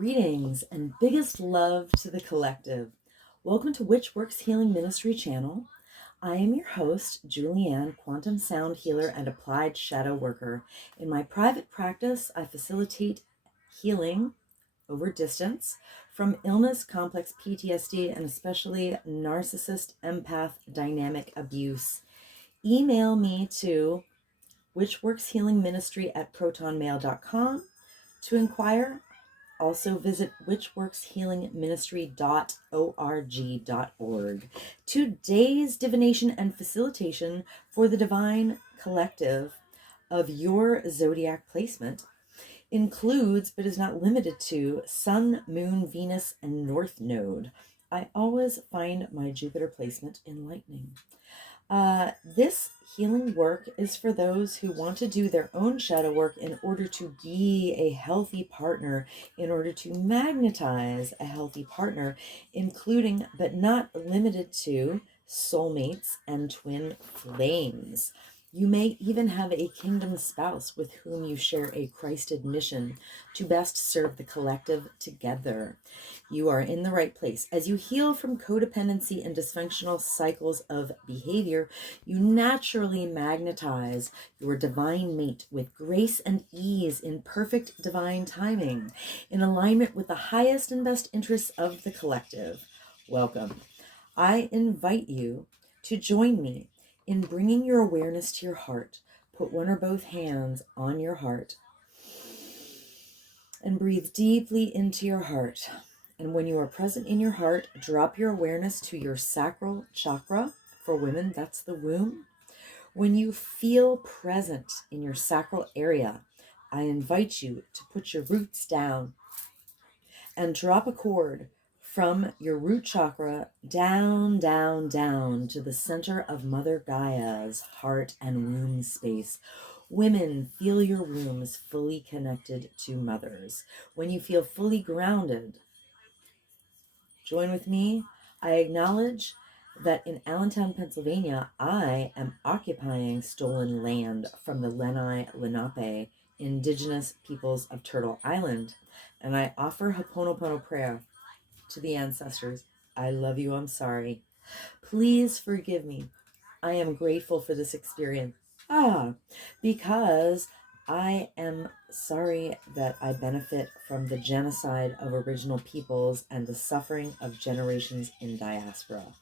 Greetings and biggest love to the collective. Welcome to Witch Works Healing Ministry channel. I am your host, Julianne, quantum sound healer and applied shadow worker. In my private practice, I facilitate healing over distance from illness, complex PTSD, and especially narcissist, empath, dynamic abuse. Email me to witchworkshealingministry@protonmail.com to inquire. Also visit witchworkshealingministry.org. Today's divination and facilitation for the divine collective of your zodiac placement includes, but is not limited to, Sun, Moon, Venus, and North Node. I always find my Jupiter placement enlightening. This healing work is for those who want to do their own shadow work in order to be a healthy partner, in order to magnetize a healthy partner, including but not limited to soulmates and twin flames. You may even have a kingdom spouse with whom you share a Christed mission to best serve the collective together. You are in the right place. As you heal from codependency and dysfunctional cycles of behavior, you naturally magnetize your divine mate with grace and ease in perfect divine timing, in alignment with the highest and best interests of the collective. Welcome. I invite you to join me in bringing your awareness to your heart. Put one or both hands on your heart and breathe deeply into your heart. And when you are present in your heart, drop your awareness to your sacral chakra. For women, that's the womb. When you feel present in your sacral area, I invite you to put your roots down and drop a cord from your root chakra down, down, down to the center of Mother Gaia's heart and womb space. Women, feel your wombs fully connected to mothers. When you feel fully grounded, join with me. I acknowledge that in Allentown, Pennsylvania, I am occupying stolen land from the Lenni Lenape indigenous peoples of Turtle Island, and I offer Ho'oponopono prayer to the ancestors. I love you. I'm sorry. Please forgive me. I am grateful for this experience. Because I am sorry that I benefit from the genocide of original peoples and the suffering of generations in diaspora.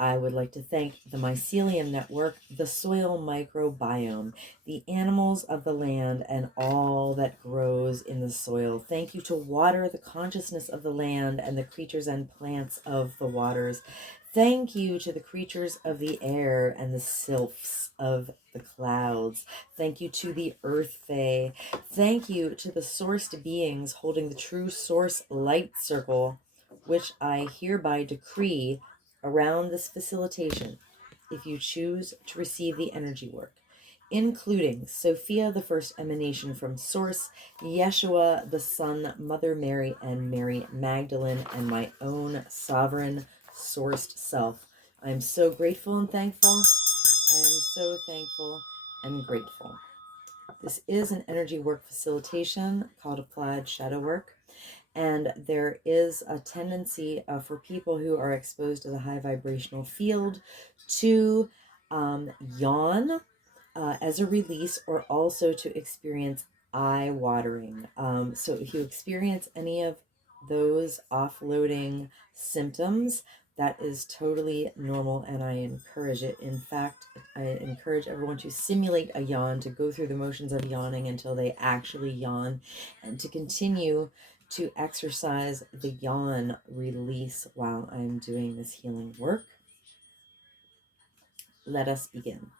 I would like to thank the Mycelium Network, the soil microbiome, the animals of the land, and all that grows in the soil. Thank you to water, the consciousness of the land, and the creatures and plants of the waters. Thank you to the creatures of the air and the sylphs of the clouds. Thank you to the Earth Fae. Thank you to the sourced beings holding the true source light circle, which I hereby decree around this facilitation, if you choose to receive the energy work, including Sophia, the first emanation from Source, Yeshua, the Son, Mother Mary, and Mary Magdalene, and my own sovereign sourced self. I am so grateful and thankful. I am so thankful and grateful. This is an energy work facilitation called Applied Shadow Work. And there is a tendency for people who are exposed to the high vibrational field to yawn as a release, or also to experience eye watering. So if you experience any of those offloading symptoms, that is totally normal, and I encourage it. In fact, I encourage everyone to simulate a yawn, to go through the motions of yawning until they actually yawn, and to continue to exercise the yawn release while I'm doing this healing work. Let us begin.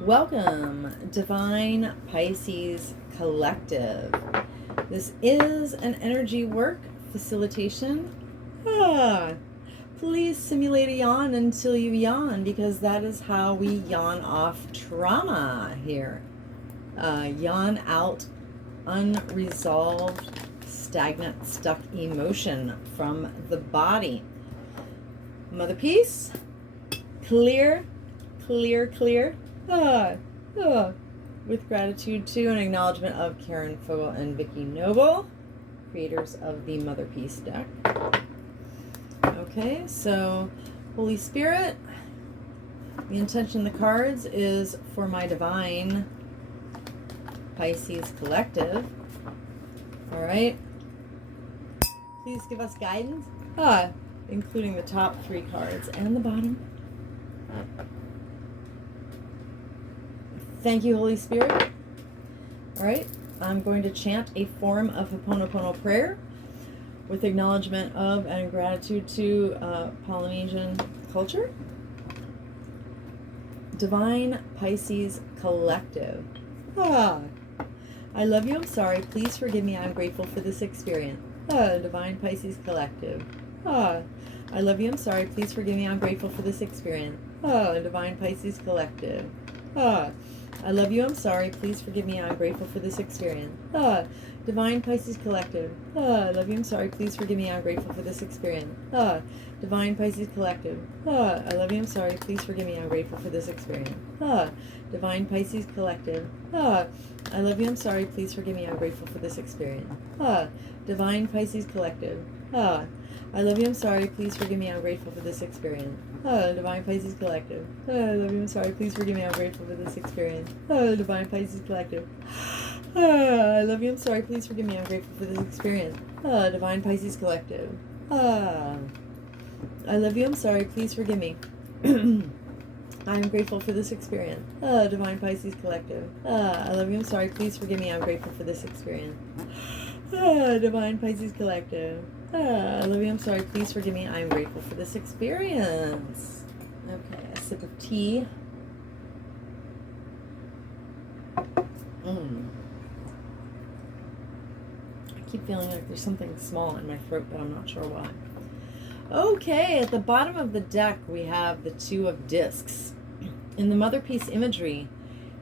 Welcome, Divine Pisces Collective. This is an energy work facilitation. Please simulate a yawn until you yawn, because that is how we yawn off trauma here. Yawn out unresolved, stagnant, stuck emotion from the body. Mother Peace, clear, clear, clear. Ah, ah. With gratitude to and acknowledgement of Karen Fogel and Vicki Noble, creators of the Mother Peace deck. Okay, so Holy Spirit, the intention of the cards is for my divine Pisces collective. All right. Please give us guidance, including the top 3 cards and the bottom. Thank you, Holy Spirit. All right, I'm going to chant a form of Ho'oponopono prayer with acknowledgement of and gratitude to Polynesian culture. Divine Pisces collective. I love you, I'm sorry, please forgive me, I'm grateful for this experience. Divine Pisces collective. I love you, I'm sorry, please forgive me, I'm grateful for this experience. Divine Pisces collective. I love you, I'm sorry, please forgive me, I'm grateful for this experience. Divine Pisces collective. I love you, I'm sorry, please forgive me, I'm grateful for this experience. Divine Pisces collective. I love you, I'm sorry, please forgive me, I'm grateful for this experience. Divine Pisces collective. I love you, I'm sorry, please forgive me, I'm grateful for this experience. Divine Pisces collective. I love you, I'm sorry, please forgive me, I'm grateful for this experience. Divine Pisces collective. I love you, I'm sorry, please forgive me, I'm grateful for this experience. Divine Pisces collective. I love you, I'm sorry, please forgive me, I'm grateful for this experience. Divine Pisces collective. I love you, I'm sorry, please forgive me. I am grateful for this experience. Divine Pisces collective. I love you, I'm sorry, please forgive me, I'm grateful for this experience. Divine Pisces collective. I love you, I'm sorry, please forgive me, I am grateful for this experience. Okay, a sip of tea. I keep feeling like there's something small in my throat, but I'm not sure why. Okay, at the bottom of the deck, we have the 2 of discs. In the Mother Peace imagery,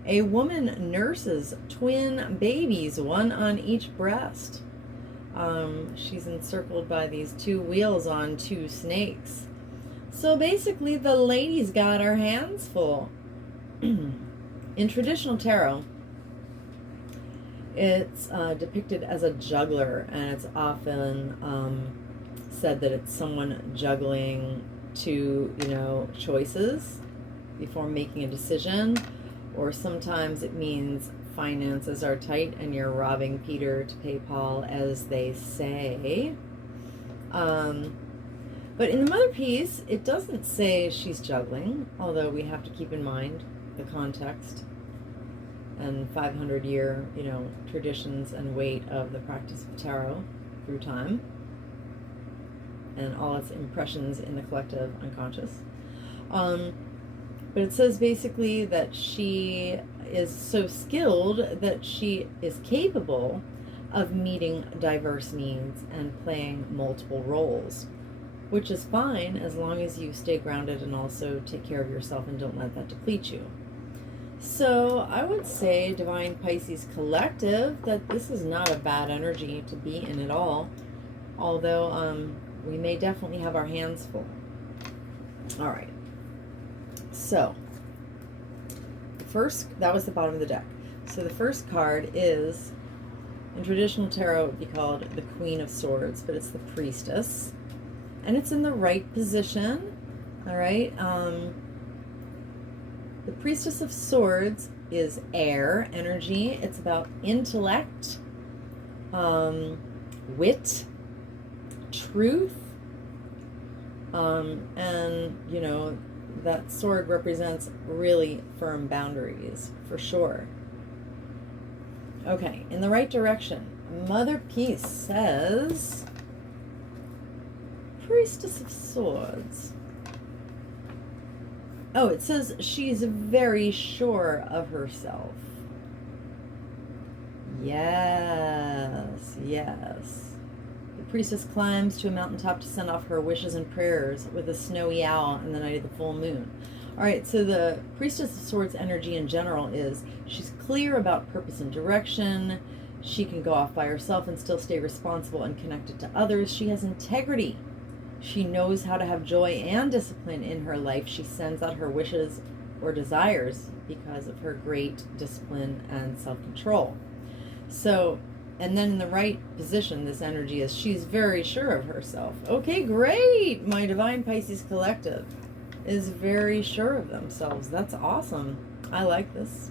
a woman nurses twin babies, one on each breast. She's encircled by these 2 wheels on 2 snakes. So basically, the lady's got her hands full. In traditional tarot, it's depicted as a juggler, and it's often said that it's someone juggling 2, choices before making a decision, or sometimes it means finances are tight and you're robbing Peter to pay Paul, as they say. But in the Mother Peace, it doesn't say she's juggling, although we have to keep in mind the context and 500-year, traditions and weight of the practice of tarot through time, and all its impressions in the collective unconscious. But it says basically that she is so skilled that she is capable of meeting diverse needs and playing multiple roles, which is fine as long as you stay grounded and also take care of yourself and don't let that deplete you. So I would say, Divine Pisces collective, that this is not a bad energy to be in at all, although we may definitely have our hands full. All right. So, that was the bottom of the deck. So the first card is, in traditional tarot, it would be called the Queen of Swords, but it's the Priestess. And it's in the right position, all right? The Priestess of Swords is air energy. It's about intellect, wit, truth, and, that sword represents really firm boundaries, for sure. Okay, in the right direction. Mother Peace says, Priestess of Swords. Oh, it says she's very sure of herself. Yes, yes. The priestess climbs to a mountaintop to send off her wishes and prayers with a snowy owl in the night of the full moon. All right, so the Priestess of Swords energy in general is she's clear about purpose and direction. She can go off by herself and still stay responsible and connected to others. She has integrity. She knows how to have joy and discipline in her life. She sends out her wishes or desires because of her great discipline and self-control. So, and then in the right position, this energy is she's very sure of herself. Okay, great. My Divine Pisces Collective is very sure of themselves. That's awesome. I like this.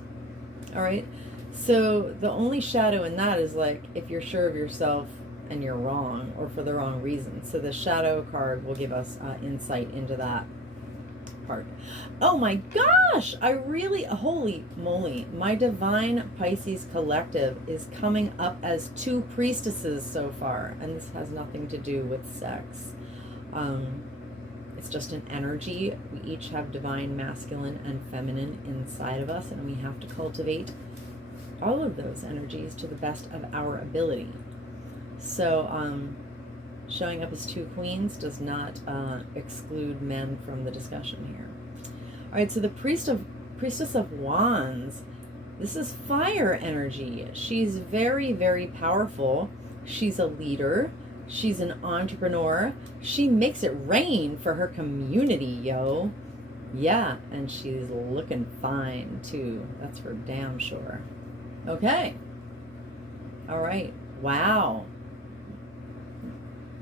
All right. So the only shadow in that is like if you're sure of yourself and you're wrong or for the wrong reason. So the shadow card will give us insight into that part. Oh my gosh, I really, holy moly, my Divine Pisces Collective is coming up as 2 priestesses so far, and this has nothing to do with sex. It's just an energy. We each have divine masculine and feminine inside of us, and we have to cultivate all of those energies to the best of our ability. So showing up as 2 queens does not exclude men from the discussion here. All right, so the Priestess of Wands, this is fire energy. She's very, very powerful. She's a leader. She's an entrepreneur. She makes it rain for her community, yo. Yeah, and she's looking fine, too. That's for damn sure. Okay. All right. Wow.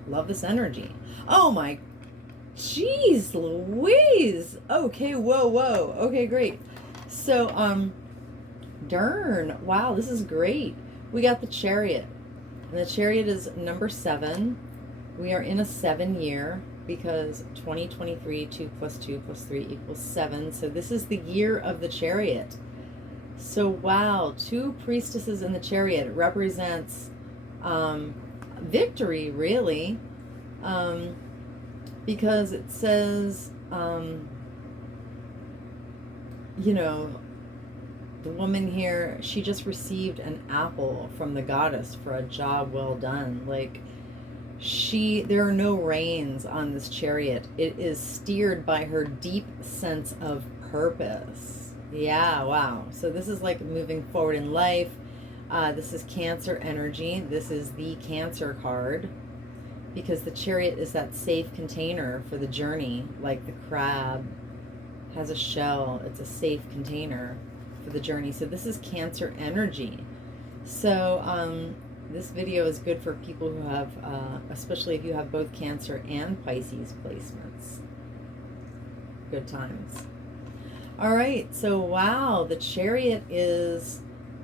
Love this energy. Oh my, jeez Louise. Okay, whoa. Okay, great. So, darn. Wow, this is great. We got the Chariot. And the Chariot is number 7. We are in a 7 year because 2023, 2 plus 2 plus 3 equals 7. So this is the year of the Chariot. So wow, 2 priestesses in the Chariot. It represents victory, really, because it says, you know, the woman here, she just received an apple from the goddess for a job well done. Like, there are no reins on this Chariot. It is steered by her deep sense of purpose. Yeah, wow. So this is like moving forward in life. This is Cancer energy. This is the Cancer card because the Chariot is that safe container for the journey. Like the crab has a shell. It's a safe container for the journey. So this is Cancer energy. So this video is good for people who have, especially if you have both Cancer and Pisces placements. Good times. All right, so wow, the Chariot is,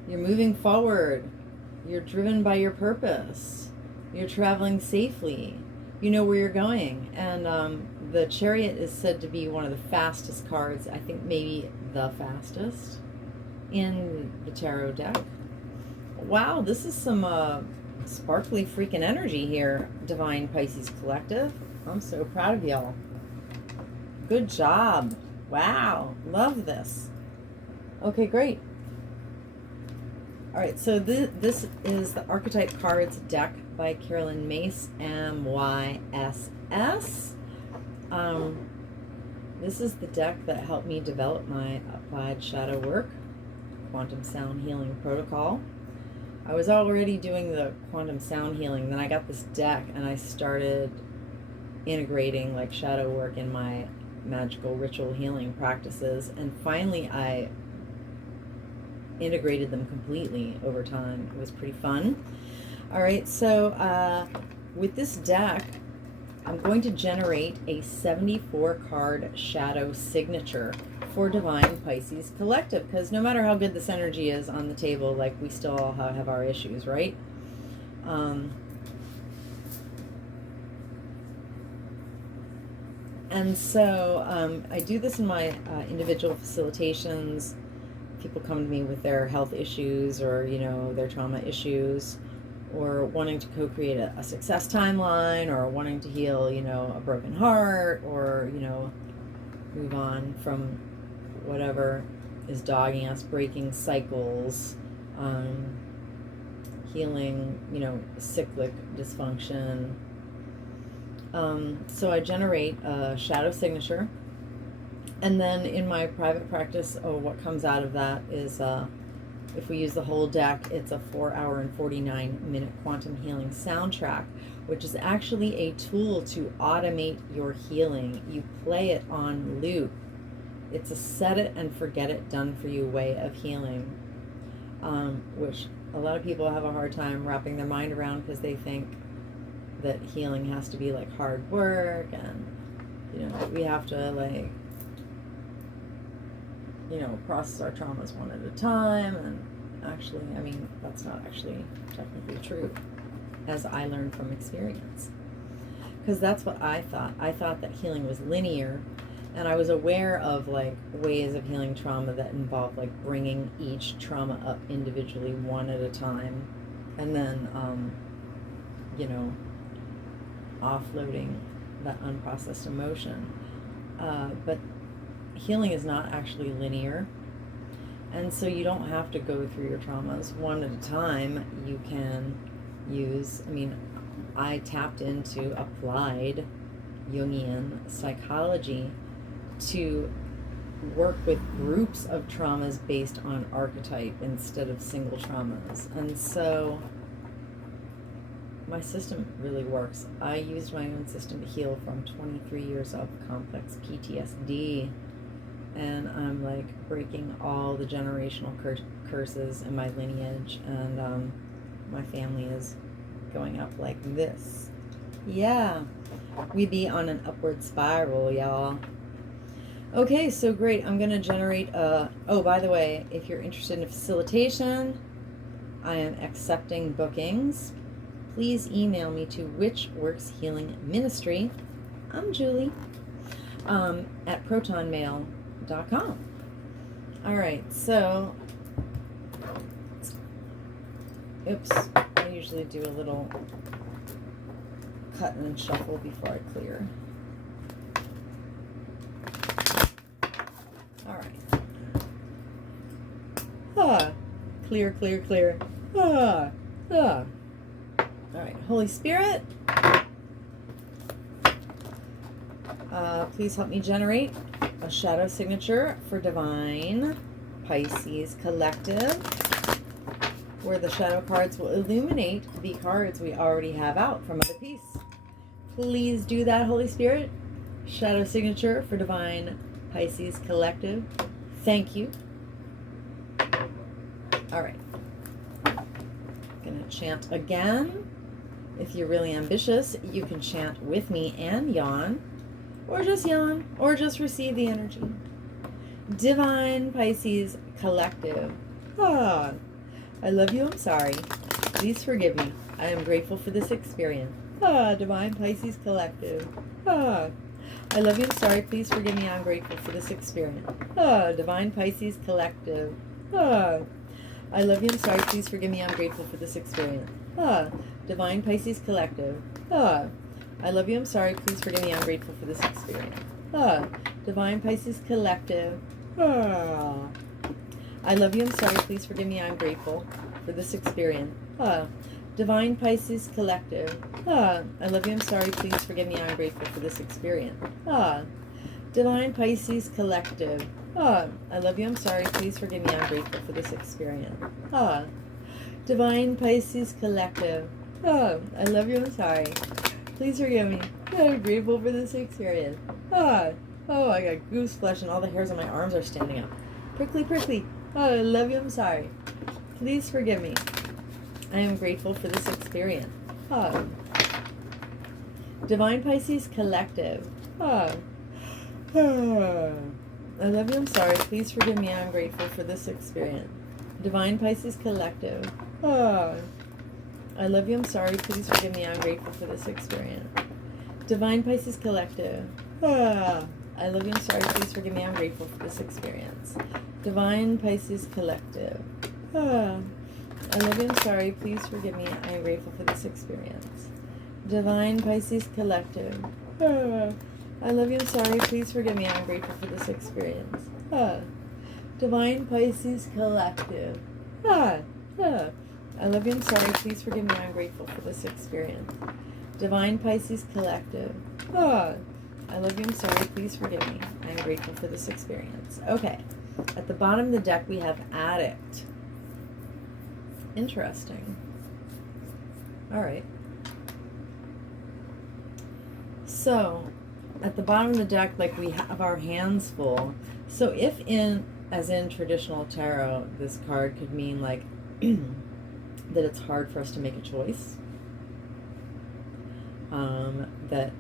you're moving forward. You're driven by your purpose. You're traveling safely. You know where you're going. And the Chariot is said to be one of the fastest cards, I think maybe the fastest in the tarot deck. Wow, this is some sparkly freaking energy here, Divine Pisces Collective. I'm so proud of y'all. Good job. Wow, love this. Okay, great. All right, so this is the Archetype Cards deck by Carolyn Myss, M-Y-S-S. This is the deck that helped me develop my applied shadow work, quantum sound healing protocol. I was already doing the quantum sound healing, then I got this deck and I started integrating like shadow work in my magical ritual healing practices, and finally I integrated them completely over time. It was pretty fun. All right, so with this deck, I'm going to generate a 74 card shadow signature for Divine Pisces Collective, because no matter how good this energy is on the table, like we still all have our issues, right? And so I do this in my individual facilitations. People come to me with their health issues or, you know, their trauma issues, or wanting to co-create a success timeline, or wanting to heal, you know, a broken heart, or, you know, move on from whatever is dogging us, breaking cycles, healing, you know, cyclic dysfunction. So I generate a shadow signature, and then in my private practice, what comes out of that is, if we use the whole deck, it's a 4-hour and 49-minute quantum healing soundtrack, which is actually a tool to automate your healing. You play it on loop. it's a set it and forget it, done for you way of healing, which a lot of people have a hard time wrapping their mind around, because they think that healing has to be like hard work, and we have to like process our traumas one at a time. And actually, I mean, that's not actually technically true, as I learned from experience. Because that's what I thought. I thought that healing was linear, and I was aware of like ways of healing trauma that involve like bringing each trauma up individually one at a time, and then offloading that unprocessed emotion. But healing is not actually linear, and so you don't have to go through your traumas one at a time. You can use, I tapped into applied Jungian psychology to work with groups of traumas based on archetype instead of single traumas. And so my system really works. I used my own system to heal from 23 years of complex PTSD, and I'm like breaking all the generational curses in my lineage, and my family is going up like this. Yeah, we be on an upward spiral, y'all. Okay, so great. I'm going to generate oh, by the way, if you're interested in facilitation, I am accepting bookings. Please email me to whichworkshealingministry, I'm Julie, at protonmail.com. All right, so, oops, I usually do a little cut and shuffle before I clear. All right. Clear, clear, clear. All right, Holy Spirit, please help me generate a shadow signature for Divine Pisces Collective, where the shadow cards will illuminate the cards we already have out from Other Peace. Please do that, Holy Spirit. Shadow signature for Divine Pisces Collective. Thank you. All right. Gonna chant again. If you're really ambitious, you can chant with me and yawn, or just receive the energy. Divine Pisces Collective. I love you, I'm sorry. Please forgive me. I am grateful for this experience. Divine Pisces Collective. I love you, I'm sorry. Please forgive me. I'm grateful for this experience. Divine Pisces Collective. I love you, I'm sorry. Please forgive me. I'm grateful for this experience. Divine Pisces Collective. I love you, I'm sorry. Please forgive me. I'm grateful for this experience. Divine Pisces Collective. I love you, I'm sorry. Please forgive me. I'm grateful for this experience. Divine Pisces Collective. I love you, I'm sorry. Please forgive me. I'm grateful for this experience. Divine Pisces Collective. I love you, I'm sorry. Please forgive me. I'm grateful for this experience. Divine Pisces Collective. I love you, I'm sorry. Please forgive me. I'm grateful for this experience. I got goose flesh and all the hairs on my arms are standing up. Prickly, prickly. I love you, I'm sorry. Please forgive me. I am grateful for this experience. Divine Pisces Collective. I love you, I'm sorry. Please forgive me. I'm grateful for this experience. Divine Pisces Collective. I love you, I'm sorry. Please forgive me. I'm grateful for this experience. Divine Pisces Collective. I love you, I'm sorry. Please forgive me. I'm grateful for this experience. Divine Pisces Collective. I love you, I'm sorry. Please forgive me. I am grateful for this experience. Divine Pisces Collective. I love you, I'm sorry. Please forgive me. I'm grateful for this experience. Divine Pisces Collective. I love you, I'm sorry. Please forgive me. I'm grateful for this experience. Divine Pisces Collective. I love you, I'm sorry. Please forgive me. I am grateful for this experience. Okay. At the bottom of the deck, we have Addict. Interesting. All right. So, at the bottom of the deck, like, we have our hands full. So if as in traditional tarot, this card could mean like that it's hard for us to make a choice. That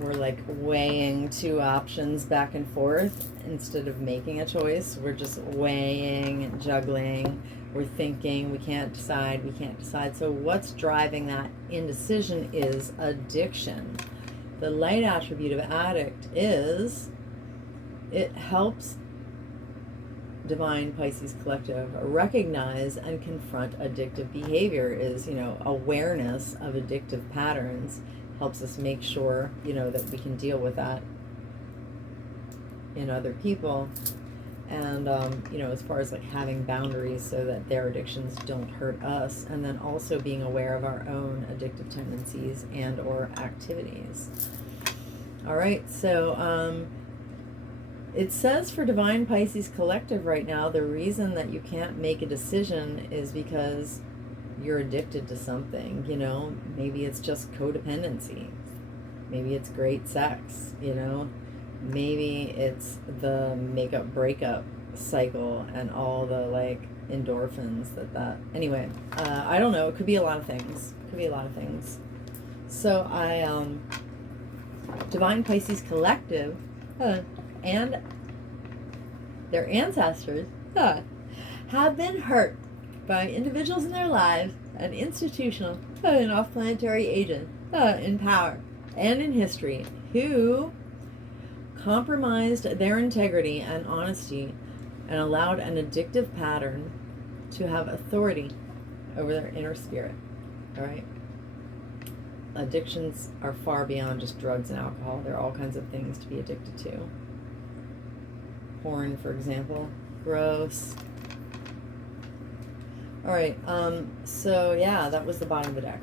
we're like weighing two options back and forth instead of making a choice. We're just weighing and juggling. We're thinking, we can't decide, we can't decide. So what's driving that indecision is addiction. The light attribute of addict is it helps Divine Pisces Collective recognize and confront addictive behavior. Is, you know, awareness of addictive patterns helps us make sure, you know, that we can deal with that in other people. And, you know, as far as like having boundaries so that their addictions don't hurt us. And then also being aware of our own addictive tendencies and or activities. All right, so it says for Divine Pisces Collective right now, the reason that you can't make a decision is because you're addicted to something, you know. Maybe it's just codependency. Maybe it's great sex, you know. Maybe it's the makeup breakup cycle and all the like endorphins that anyway, I don't know. It could be a lot of things. So Divine Pisces Collective and their ancestors have been hurt by individuals in their lives and institutional and off-planetary agents in power and in history who compromised their integrity and honesty and allowed an addictive pattern to have authority over their inner spirit. All right? Addictions are far beyond just drugs and alcohol. There are all kinds of things to be addicted to. Porn, for example. Gross. All right, so yeah, that was the bottom of the deck.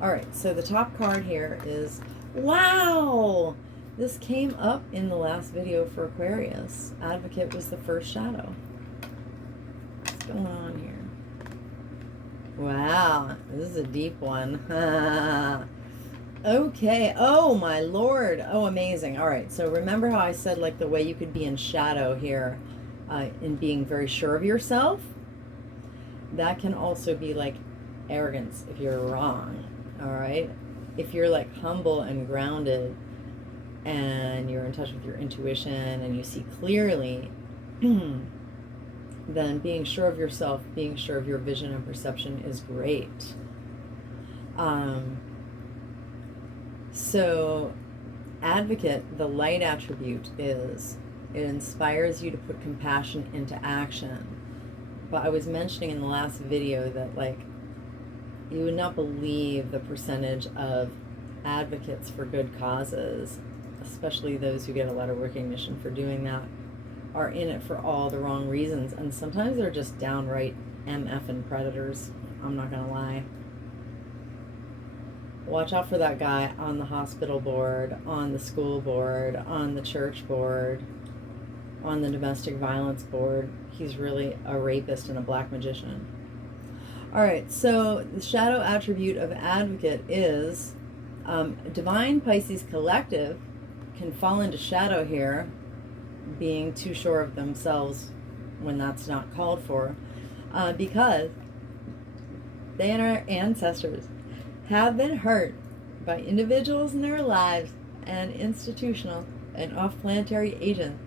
All right, so the top card here is, wow! This came up in the last video for Aquarius. Advocate was the first shadow. What's going on here? Wow, this is a deep one. Okay, oh my lord. Oh, amazing. All right, so remember how I said like the way you could be in shadow here in being very sure of yourself? That can also be like arrogance if you're wrong, all right? If you're like humble and grounded and you're in touch with your intuition and you see clearly, then being sure of yourself, being sure of your vision and perception is great. So Advocate, the light attribute is it inspires you to put compassion into action. But I was mentioning in the last video that like you would not believe the percentage of advocates for good causes, especially those who get a lot of recognition for doing that, are in it for all the wrong reasons. And sometimes they're just downright MF and predators. I'm not gonna lie. Watch out for that guy on the hospital board, on the school board, on the church board, on the domestic violence board. He's really a rapist and a black magician. All right, so the shadow attribute of Advocate is Divine Pisces Collective can fall into shadow here, being too sure of themselves when that's not called for, because they and our ancestors have been hurt by individuals in their lives and institutional and off-planetary agents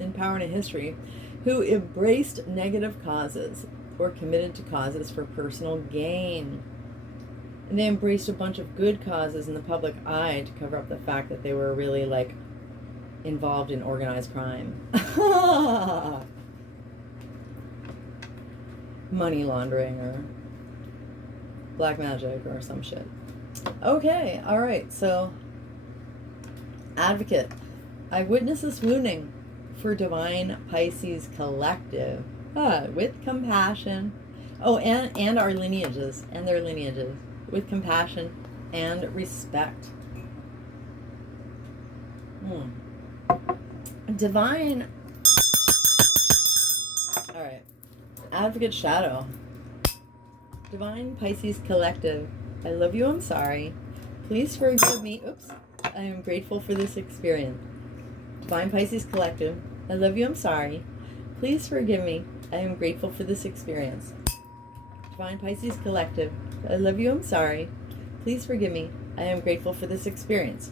in power and in history who embraced negative causes or committed to causes for personal gain. And they embraced a bunch of good causes in the public eye to cover up the fact that they were really like involved in organized crime. Money laundering or black magic or some shit. Okay, all right, so Advocate. I witness this wounding for Divine Pisces Collective with compassion. Oh, and our lineages and their lineages with compassion and respect. Divine. All right, Advocate Shadow. Divine Pisces Collective. I love you, I'm sorry. Please forgive me. Oops. I am grateful for this experience. Divine Pisces Collective, I love you, I'm sorry. Please forgive me. I am grateful for this experience. Divine Pisces Collective, I love you, I'm sorry. Please forgive me. I am grateful for this experience.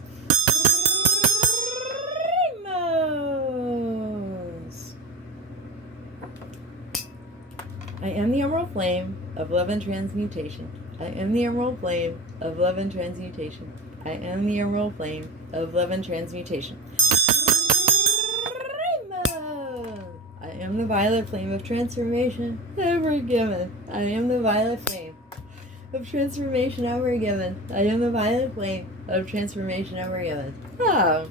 I am the emerald flame of love and transmutation. I am the emerald flame of love and transmutation. I am the emerald flame of love and transmutation. I am the violet flame of transformation ever given. I am the violet flame of transformation ever given. I am the violet flame of transformation ever given. Oh.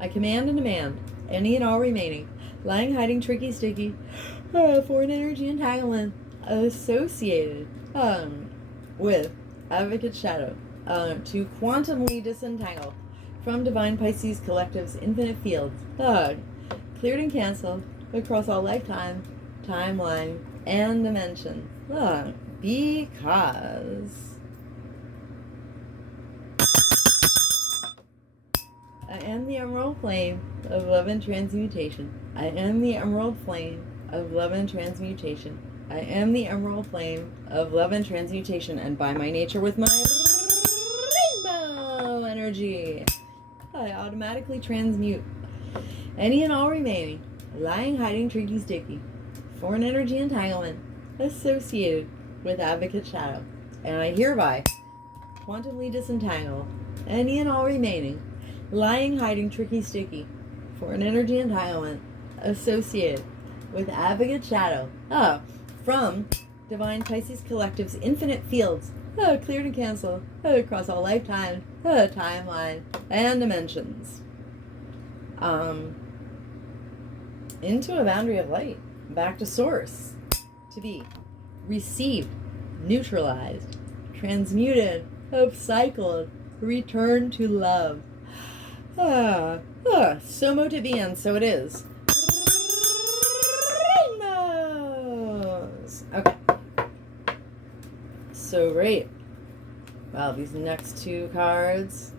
I command and demand any and all remaining lying, hiding, tricky, sticky, foreign energy entanglement associated with Advocate Shadow to quantumly disentangle from Divine Pisces Collective's infinite fields, cleared and canceled across all lifetime, timeline, and dimension. Because I am the emerald flame of love and transmutation. I am the emerald flame of love and transmutation. I am the emerald flame of love and transmutation, and by my nature with my rainbow energy, I automatically transmute any and all remaining lying, hiding, tricky, sticky, foreign energy entanglement associated with Advocate Shadow, and I hereby quantumly disentangle any and all remaining lying, hiding, tricky, sticky, foreign energy entanglement associated with Advocate Shadow from Divine Pisces Collective's infinite fields, cleared and canceled across all lifetime, timeline, and dimensions. Into a boundary of light, back to source, to be received, neutralized, transmuted, upcycled, returned to love. So mote it be, and so it is. Rainbows. Okay. So great. Wow, these next two cards.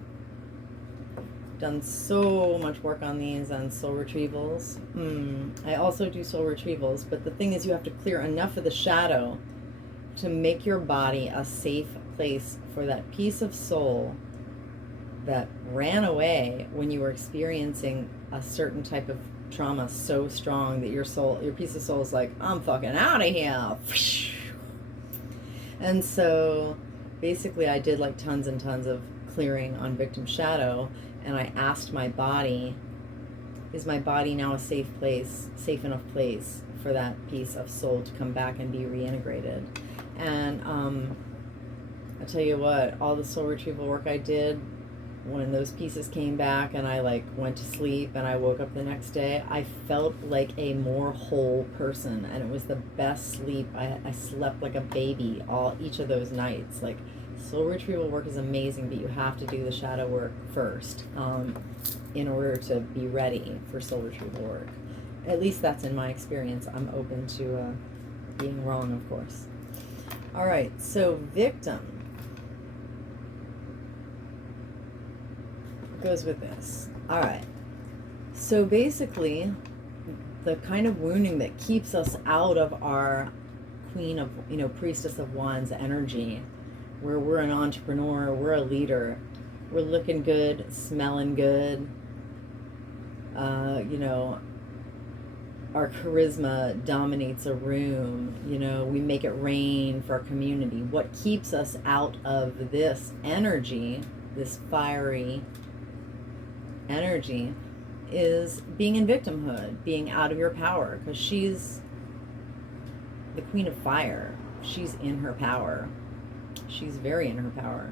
Done so much work on these on soul retrievals. I also do soul retrievals, but the thing is you have to clear enough of the shadow to make your body a safe place for that piece of soul that ran away when you were experiencing a certain type of trauma so strong that your piece of soul is like, I'm fucking out of here. And so basically I did like tons and tons of clearing on victim shadow, and I asked my body, is my body now a safe enough place for that piece of soul to come back and be reintegrated? And I tell you what, all the soul retrieval work I did, when those pieces came back and I like went to sleep and I woke up the next day, I felt like a more whole person, and it was the best sleep. I slept like a baby each of those nights. Like, soul retrieval work is amazing, but you have to do the shadow work first in order to be ready for soul retrieval work. At least that's in my experience. I'm open to being wrong, of course. All right, so victim goes with this. All right, so basically the kind of wounding that keeps us out of our priestess of wands energy, where we're an entrepreneur, we're a leader, we're looking good, smelling good, our charisma dominates a room, we make it rain for our community. What keeps us out of this energy, this fiery energy, is being in victimhood, being out of your power, because she's the queen of fire. She's in her power. She's very in her power.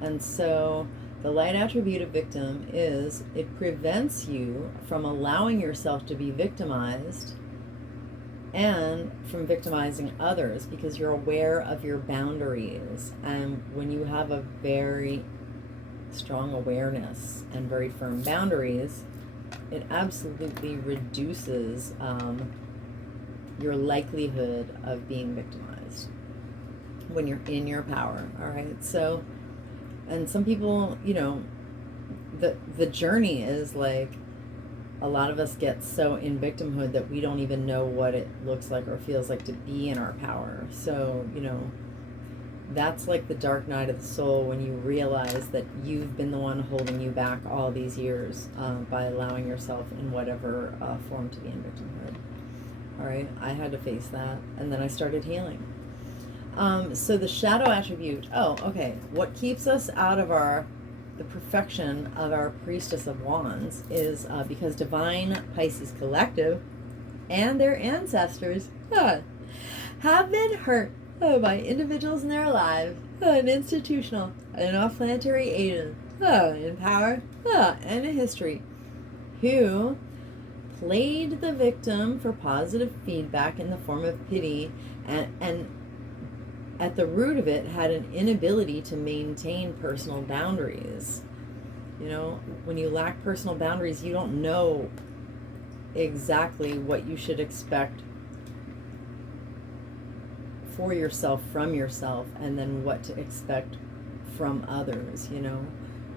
And so the light attribute of victim is it prevents you from allowing yourself to be victimized and from victimizing others, because you're aware of your boundaries. And when you have a very strong awareness and very firm boundaries, it absolutely reduces your likelihood of being victimized. when you're in your power. All right. So, and some people, you know, the journey is like, a lot of us get so in victimhood that we don't even know what it looks like or feels like to be in our power. So, you know, that's like the dark night of the soul, when you realize that you've been the one holding you back all these years by allowing yourself in whatever form to be in victimhood. All right, I had to face that, and then I started healing. So the shadow attribute, what keeps us out of the perfection of our Priestess of Wands is because Divine Pisces Collective and their ancestors have been hurt by individuals in their lives, an institutional and off-planetary agent in power and in history, who played the victim for positive feedback in the form of pity, and at the root of it had an inability to maintain personal boundaries. You know, when you lack personal boundaries, you don't know exactly what you should expect for yourself from yourself, and then what to expect from others. You know,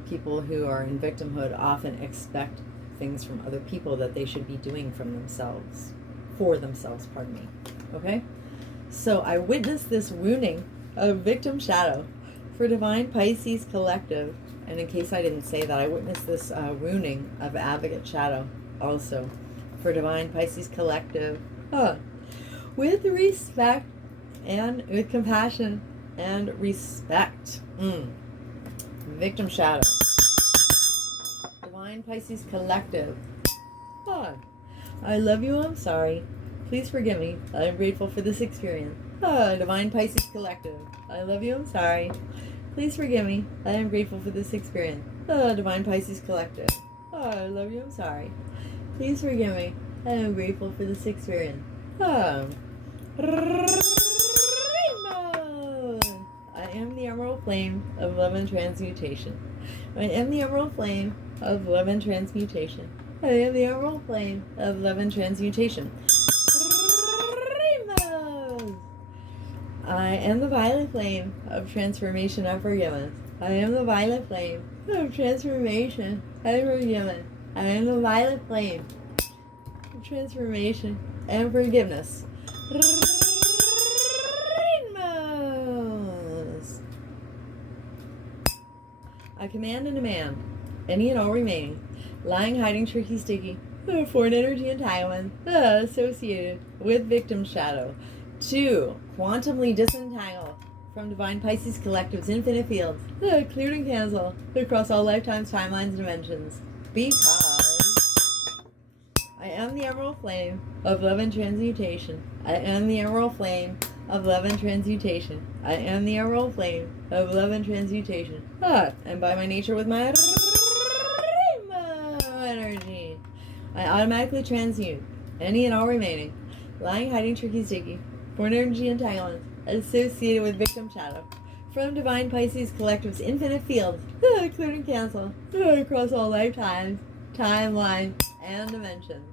people who are in victimhood often expect things from other people that they should be doing for themselves, pardon me. Okay? So I witnessed this wounding of victim shadow for Divine Pisces Collective. And in case I didn't say that, I witnessed this wounding of advocate shadow also for Divine Pisces Collective. With respect and with compassion and respect. Victim shadow. Divine Pisces Collective. I love you, I'm sorry. Please forgive me. I'm grateful for this experience. Divine Pisces Collective. I love you, I'm sorry. Please forgive me. I am grateful for this experience. Divine Pisces Collective. I love you, I'm sorry. Please forgive me. I am grateful for this experience. Rainbow. I am the emerald flame of love and transmutation. I am the emerald flame of love and transmutation. I am the emerald flame of love and transmutation. Rainbows. I am the violet flame of transformation and forgiveness. I am the violet flame of transformation and forgiveness. I am the violet flame of transformation and forgiveness. Rainbows. I command and demand any and all remaining lying, hiding, tricky, sticky, foreign energy entanglement associated with victim shadow to quantumly disentangle from Divine Pisces Collective's infinite fields, cleared and canceled across all lifetimes, timelines, and dimensions, because I am the emerald flame of love and transmutation. I am the emerald flame of love and transmutation. I am the emerald flame of love and transmutation. And by my nature, with my energy, I automatically transmute any and all remaining lying, hiding, tricky, sticky, foreign energy entanglements associated with victim shadow from Divine Pisces Collective's infinite fields, cleared and canceled across all lifetimes, timelines, and dimensions,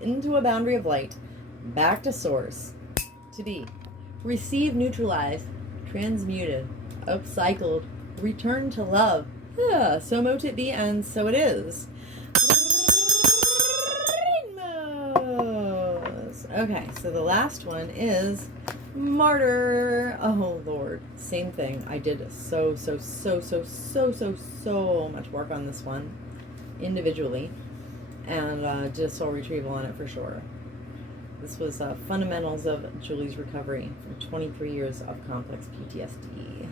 into a boundary of light, back to source, to be received, neutralized, transmuted, upcycled, returned to love. So mote it be, and so it is. Rainbows. Okay, so the last one is martyr. Oh Lord, same thing. I did so much work on this one individually, and did a soul retrieval on it for sure. This was fundamentals of Julie's recovery from 23 years of complex PTSD.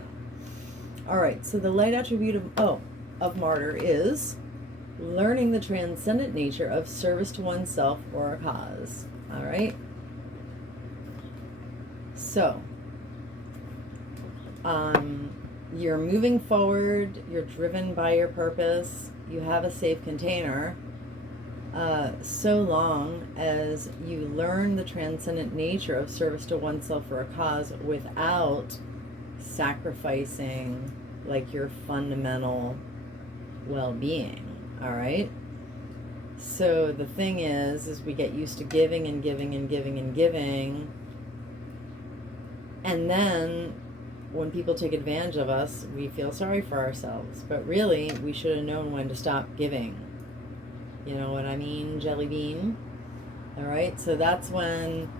All right, so the light attribute of martyr is learning the transcendent nature of service to oneself or a cause. All right. So, you're moving forward. You're driven by your purpose. You have a safe container. So long as you learn the transcendent nature of service to oneself or a cause without sacrificing like your fundamental well-being. All right. So the thing is we get used to giving and giving and giving and giving, And then when people take advantage of us, we feel sorry for ourselves. But really, we should have known when to stop giving. You know what I mean, Jelly Bean? All right, so that's when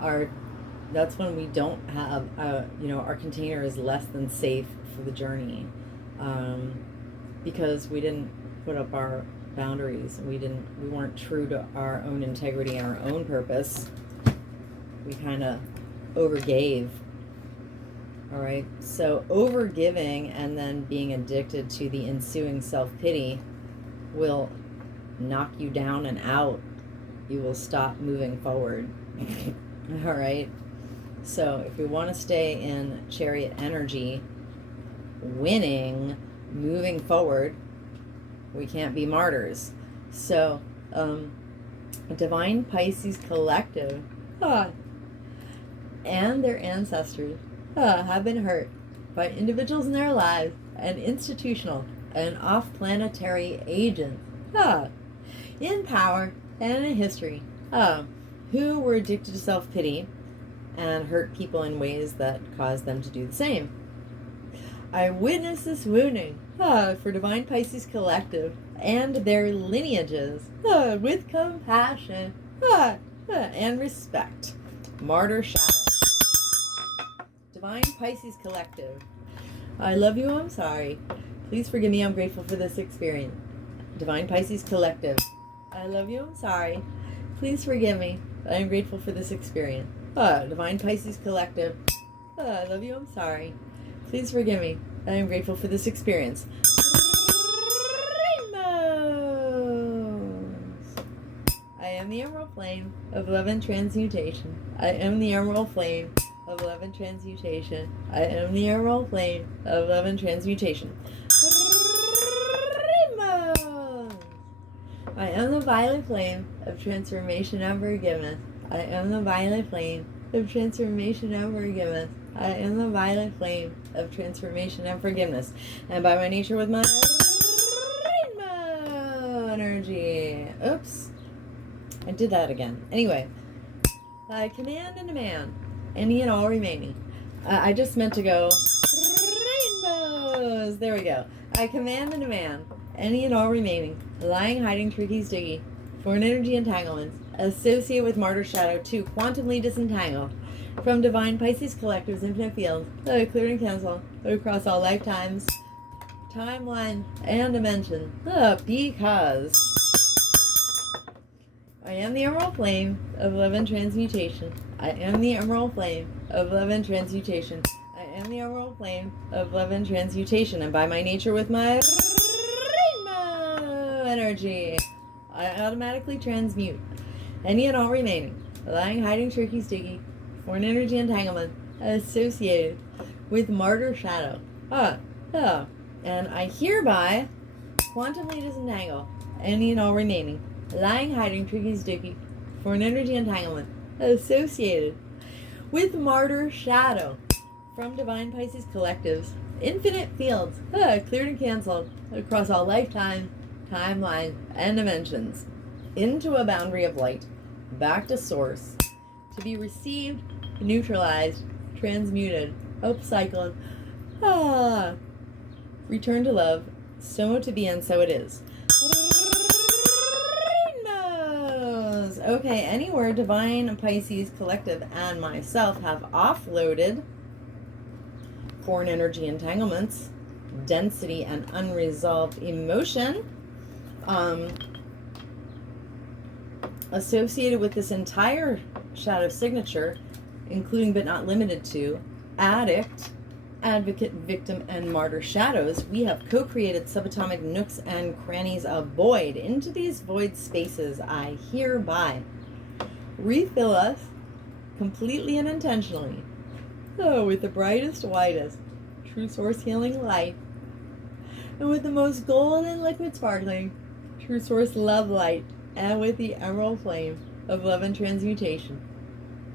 we don't have, our container is less than safe for the journey, because we didn't put up our boundaries. We weren't true to our own integrity, our own purpose. We kind of overgave. All right, so overgiving and then being addicted to the ensuing self-pity will knock you down and out. You will stop moving forward. All right, so if we want to stay in chariot energy, winning, moving forward, we can't be martyrs. So divine Pisces collective and their ancestors have been hurt by individuals in their lives and institutional and off-planetary agents in power and in history who were addicted to self-pity and hurt people in ways that caused them to do the same. I witnessed this wounding for divine Pisces collective and their lineages with compassion and respect. Martyr Shadow. Divine Pisces collective. I love you, I'm sorry. Please forgive me, I'm grateful for this experience. Divine Pisces collective. I love you, I'm sorry. Please forgive me, I am grateful for this experience. Divine Pisces collective. I love you, I'm sorry. Please forgive me, I am grateful for this experience. Rainbows. I am the emerald flame of love and transmutation. I am the emerald flame of love and transmutation. I am the emerald flame of love and transmutation. Rainbows. I am the violet flame of transformation and forgiveness. I am the violet flame of transformation and forgiveness. I am the violet flame of transformation and forgiveness. And by my nature with my rainbow energy. Oops. I did that again. Anyway. I command and demand any and all remaining. I just meant to go rainbows. There we go. I command and demand any and all remaining lying, hiding, tricky, sticky, foreign energy entanglements associated with Martyr Shadow to quantumly disentangle from divine Pisces collective's infinite field, cleared and cancelled across all lifetimes, timeline, and dimension. Because I am the emerald flame of love and transmutation. I am the emerald flame of love and transmutation. I am the emerald flame of love and transmutation. And by my nature with my rainbow energy, I automatically transmute any and all remaining lying, hiding, tricky, sticky, foreign energy entanglement associated with Martyr Shadow. And I hereby quantumly disentangle any and all remaining lying, hiding, tricky, sticky, foreign energy entanglement associated with Martyr Shadow from divine Pisces collectives, infinite fields, cleared and cancelled across all lifetimes, timelines, and dimensions, into a boundary of light, back to source, to be received, neutralized, transmuted, upcycled, return to love, so to be and so it is. Rainbows. Okay, anywhere divine Pisces collective and myself have offloaded foreign energy entanglements, density, and unresolved emotion associated with this entire shadow signature, including but not limited to addict, advocate, victim, and martyr shadows, we have co-created subatomic nooks and crannies of void. Into these void spaces, I hereby refill us completely and intentionally with the brightest, whitest, true source healing light, and with the most golden, liquid, sparkling, true source love light, and with the emerald flame of love and transmutation.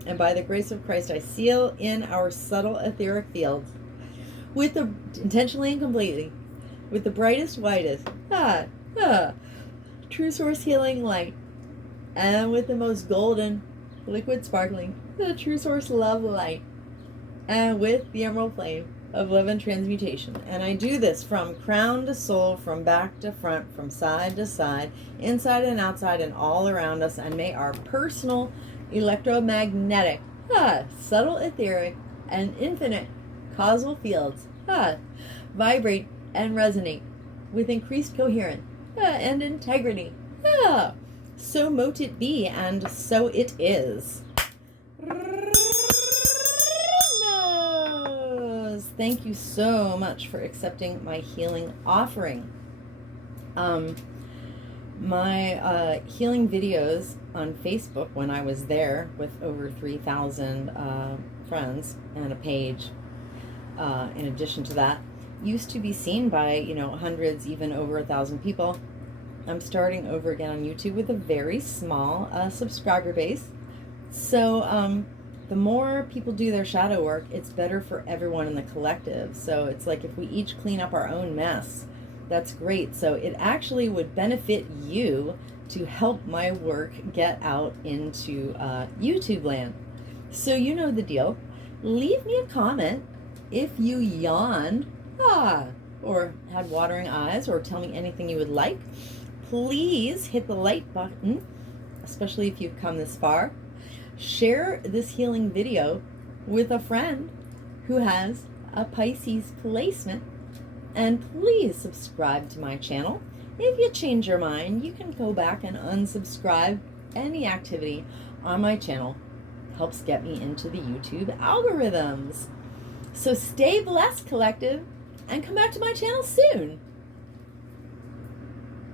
And by the grace of Christ, I seal in our subtle etheric fields with the intentionally and completely, with the brightest, whitest, true source healing light, and with the most golden, liquid, sparkling, the true source love light, and with the emerald flame of love and transmutation. And I do this from crown to soul, from back to front, from side to side, inside and outside, and all around us. And may our personal electromagnetic, subtle etheric, and infinite causal fields vibrate and resonate with increased coherence and integrity. So mote it be, and so it is. Thank you so much for accepting my healing offering. My healing videos on Facebook, when I was there with over 3,000 friends and a page, in addition to that, used to be seen by, hundreds, even over 1,000 people. I'm starting over again on YouTube with a very small subscriber base. So the more people do their shadow work, it's better for everyone in the collective. So it's like if we each clean up our own mess, that's great. So it actually would benefit you to help my work get out into YouTube land. So you know the deal. Leave me a comment if you yawn, or had watering eyes, or tell me anything you would like. Please hit the like button, especially if you've come this far. Share this healing video with a friend who has a Pisces placement. And please subscribe to my channel. If you change your mind, you can go back and unsubscribe. Any activity on my channel helps get me into the YouTube algorithms. So stay blessed, collective, and come back to my channel soon.